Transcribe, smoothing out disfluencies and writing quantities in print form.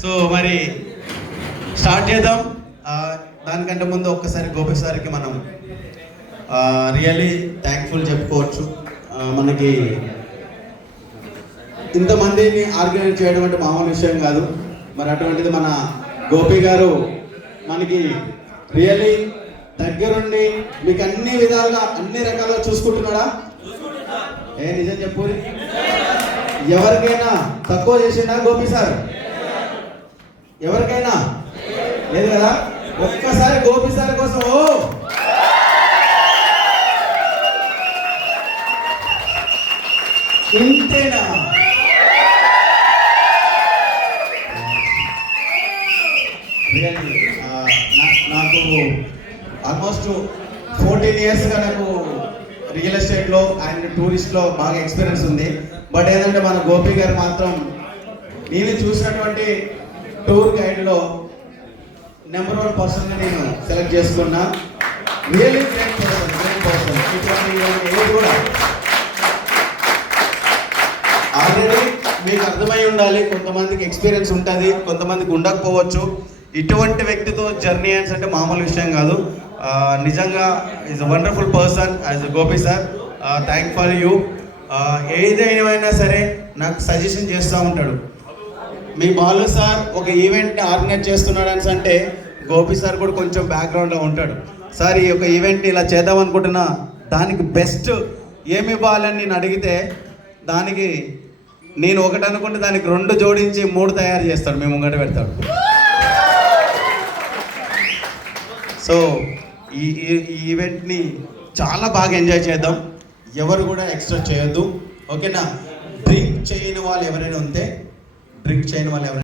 So మరి start చేద్దాం. దానికంటే ముందు ఒక్కసారి గోపి సార్కి మనం రియల్లీ థ్యాంక్ఫుల్ చెప్పుకోవచ్చు. మనకి ఇంతమందిని ఆర్గనైజ్ చేయడం అంటే మామూలు విషయం కాదు. మరి అటువంటిది మన గోపి గారు మనకి రియల్లీ దగ్గరుండి మీకు అన్ని విధాలుగా అన్ని రకాలుగా చూసుకుంటున్నాడా? నిజం చెప్పు. ఎవరికైనా తక్కువ చేసిండా గోపి సార్? ఎవరికైనా లేదు కదా. ఒక్కసారి గోపి సార్ కోసం ఇంతేనా? నాకు ఆల్మోస్ట్ 14 ఇయర్స్గా నాకు రియల్ ఎస్టేట్లో అండ్ టూరిస్ట్లో బాగా ఎక్స్పీరియన్స్ ఉంది. బట్ ఏంటంటే మన గోపి గారు మాత్రం నేను చూసినటువంటి టూర్ గైడ్లో నెంబర్ 1 పర్సన్గా నేను సెలెక్ట్ చేసుకున్నా. Really great person. ఇటువంటి కూడా ఆల్రెడీ మీకు అర్థమై ఉండాలి. కొంతమందికి ఎక్స్పీరియన్స్ ఉంటుంది, కొంతమందికి ఉండకపోవచ్చు. ఇటువంటి వ్యక్తితో జర్నీ అంటే మామూలు విషయం కాదు. నిజంగా is a wonderful person as Gopi sir. Thank for you. ఏదైనా సరే నాకు సజెషన్ చేస్తూ ఉంటాడు. మీ బాలు సార్ ఒక ఈవెంట్ని ఆర్గనైజ్ చేస్తున్నాడు అంటే గోపి సార్ కూడా కొంచెం బ్యాక్గ్రౌండ్లో ఉంటాడు. సార్ ఈ యొక్క ఈవెంట్ని ఇలా చేద్దాం అనుకుంటున్నా, దానికి బెస్ట్ ఏమి ఇవ్వాలని నేను అడిగితే దానికి నేను ఒకటి అనుకుంటే దానికి 2 జోడించి 3 తయారు చేస్తాడు, మేము ముంగట పెడతాడు. సో ఈ ఈవెంట్ని చాలా బాగా ఎంజాయ్ చేద్దాం. ఎవరు కూడా ఎక్స్ట్రా చేయొద్దు, ఓకేనా? డ్రింక్ చేయని వాళ్ళు ఎవరైనా ఉంటే